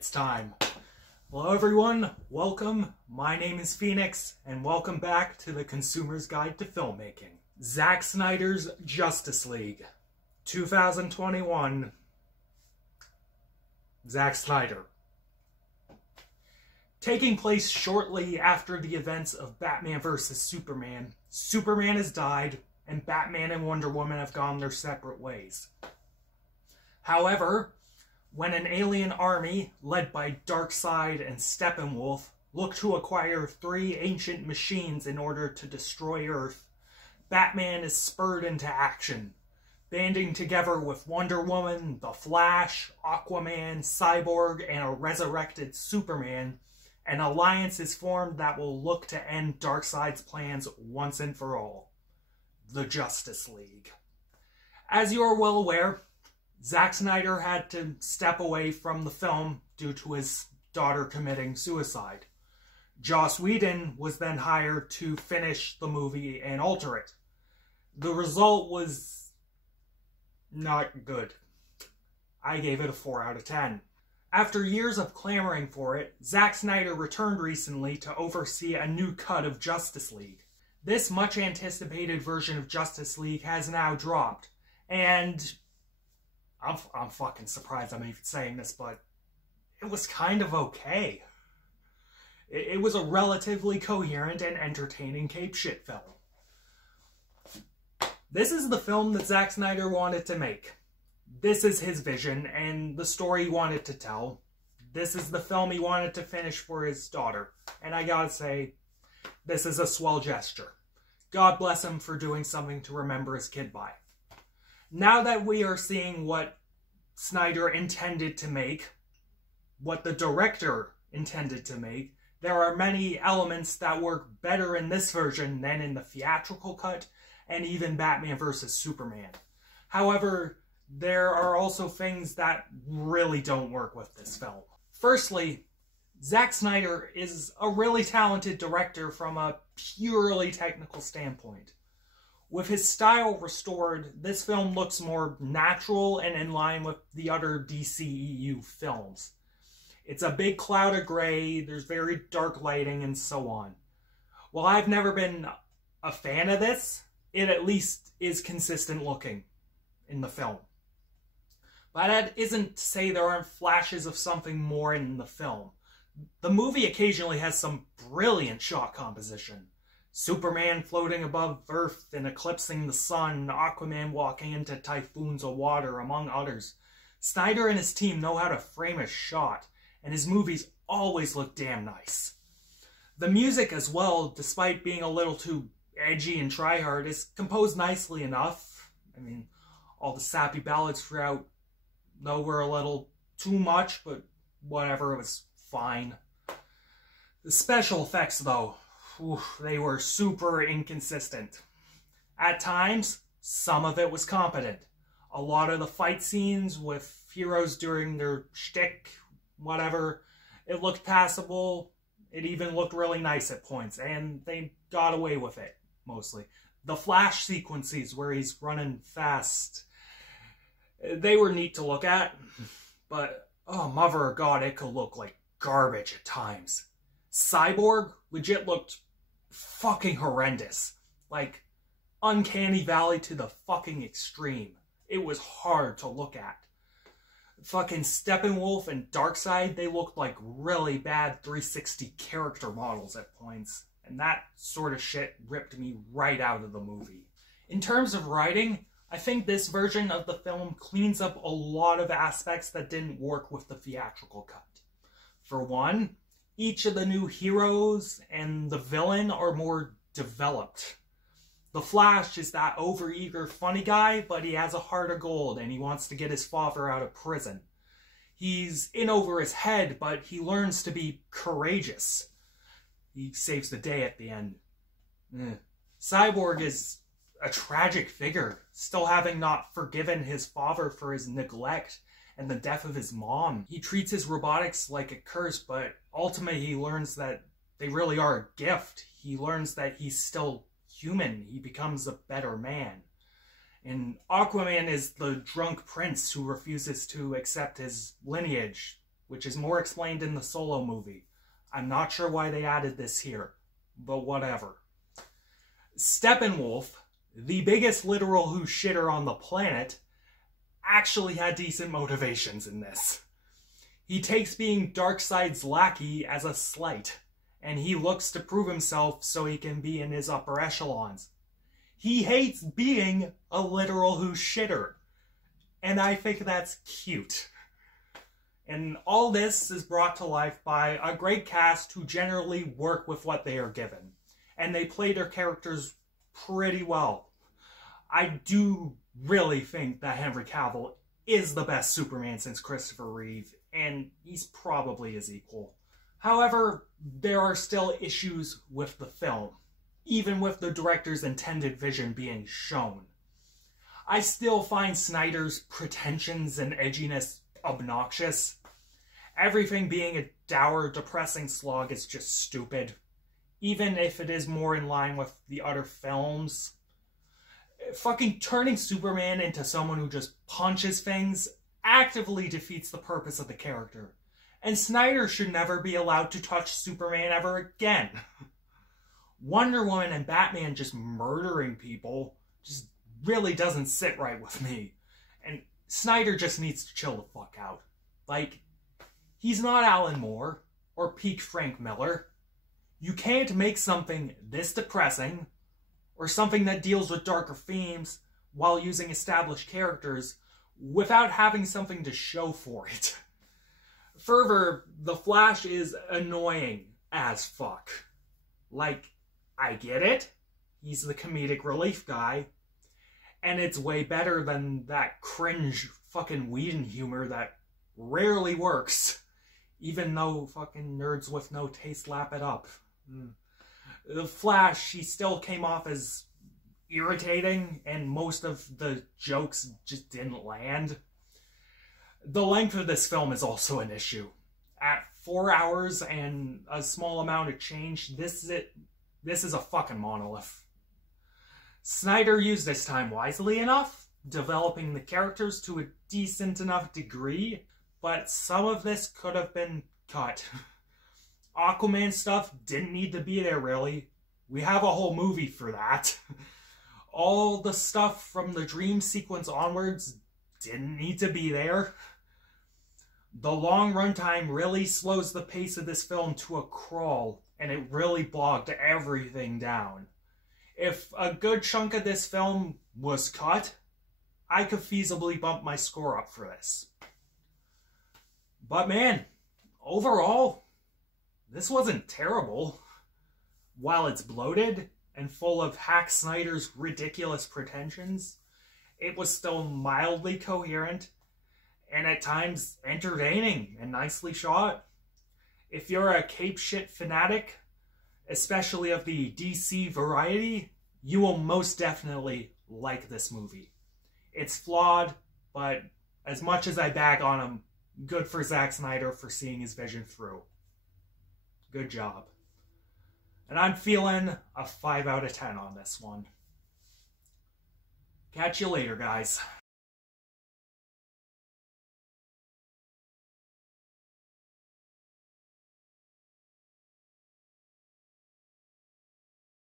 It's time. Hello everyone, welcome. My name is Phoenix, and welcome back to the Consumer's Guide to Filmmaking. Zack Snyder's Justice League, 2021. Zack Snyder. Taking place shortly after the events of Batman vs. Superman, Superman has died, and Batman and Wonder Woman have gone their separate ways. However, when an alien army, led by Darkseid and Steppenwolf, look to acquire 3 ancient machines in order to destroy Earth, Batman is spurred into action, banding together with Wonder Woman, The Flash, Aquaman, Cyborg, and a resurrected Superman. An alliance is formed that will look to end Darkseid's plans once and for all. The Justice League. As you are well aware, Zack Snyder had to step away from the film due to his daughter committing suicide. Joss Whedon was then hired to finish the movie and alter it. The result was not good. I gave it a 4 out of 10. After years of clamoring for it, Zack Snyder returned recently to oversee a new cut of Justice League. This much-anticipated version of Justice League has now dropped, and I'm fucking surprised I'm even saying this, but it was kind of okay. It was a relatively coherent and entertaining cape-shit film. This is the film that Zack Snyder wanted to make. This is his vision and the story he wanted to tell. This is the film he wanted to finish for his daughter. And I gotta say, this is a swell gesture. God bless him for doing something to remember his kid by. Now that we are seeing what Snyder intended to make, what the director intended to make, there are many elements that work better in this version than in the theatrical cut and even Batman vs. Superman. However, there are also things that really don't work with this film. Firstly, Zack Snyder is a really talented director from a purely technical standpoint. With his style restored, this film looks more natural and in line with the other DCEU films. It's a big cloud of gray, there's very dark lighting, and so on. While I've never been a fan of this, it at least is consistent looking in the film. But that isn't to say there aren't flashes of something more in the film. The movie occasionally has some brilliant shot composition. Superman floating above Earth and eclipsing the sun, Aquaman walking into typhoons of water, among others. Snyder and his team know how to frame a shot, and his movies always look damn nice. The music as well, despite being a little too edgy and try-hard, is composed nicely enough. I mean, all the sappy ballads throughout, though, were a little too much, but whatever, it was fine. The special effects, though, they were super inconsistent. At times, some of it was competent. A lot of the fight scenes with heroes doing their shtick, whatever, it looked passable. It even looked really nice at points, and they got away with it, mostly. The Flash sequences where he's running fast, they were neat to look at, but, oh, mother of God, it could look like garbage at times. Cyborg legit looked fucking horrendous. Like, uncanny valley to the fucking extreme. It was hard to look at. Fucking Steppenwolf and Darkseid, they looked like really bad 360 character models at points. And that sort of shit ripped me right out of the movie. In terms of writing, I think this version of the film cleans up a lot of aspects that didn't work with the theatrical cut. For one, each of the new heroes and the villain are more developed. The Flash is that overeager funny guy, but he has a heart of gold and he wants to get his father out of prison. He's in over his head, but he learns to be courageous. He saves the day at the end. Cyborg is a tragic figure, still having not forgiven his father for his neglect and the death of his mom. He treats his robotics like a curse, but ultimately he learns that they really are a gift. He learns that he's still human. He becomes a better man. And Aquaman is the drunk prince who refuses to accept his lineage, which is more explained in the Solo movie. I'm not sure why they added this here, but whatever. Steppenwolf, the biggest literal who shitter on the planet, actually had decent motivations in this. He takes being Darkseid's lackey as a slight, and he looks to prove himself so he can be in his upper echelons. He hates being a literal who shitter, and I think that's cute. And all this is brought to life by a great cast who generally work with what they are given, and they play their characters pretty well. I do really think that Henry Cavill is the best Superman since Christopher Reeve, and he's probably his equal. However, there are still issues with the film, even with the director's intended vision being shown. I still find Snyder's pretensions and edginess obnoxious. Everything being a dour, depressing slog is just stupid, even if it is more in line with the other films. Fucking turning Superman into someone who just punches things actively defeats the purpose of the character. And Snyder should never be allowed to touch Superman ever again. Wonder Woman and Batman just murdering people just really doesn't sit right with me. And Snyder just needs to chill the fuck out. Like, he's not Alan Moore or peak Frank Miller. You can't make something this depressing or something that deals with darker themes while using established characters without having something to show for it. Further, the Flash is annoying as fuck. Like, I get it. He's the comedic relief guy. And it's way better than that cringe fucking Whedon humor that rarely works. Even though fucking nerds with no taste lap it up. The Flash, he still came off as irritating, and most of the jokes just didn't land. The length of this film is also an issue. At 4 hours and a small amount of change, this is a fucking monolith. Snyder used this time wisely enough, developing the characters to a decent enough degree, but some of this could have been cut. Aquaman stuff didn't need to be there, really. We have a whole movie for that. All the stuff from the dream sequence onwards didn't need to be there. The long runtime really slows the pace of this film to a crawl, and it really bogged everything down. If a good chunk of this film was cut, I could feasibly bump my score up for this. But man, overall, this wasn't terrible. While it's bloated and full of Hack Snyder's ridiculous pretensions, it was still mildly coherent and at times entertaining and nicely shot. If you're a cape shit fanatic, especially of the DC variety, you will most definitely like this movie. It's flawed, but as much as I bag on him, good for Zack Snyder for seeing his vision through. Good job. And I'm feeling a 5 out of 10 on this one. Catch you later, guys.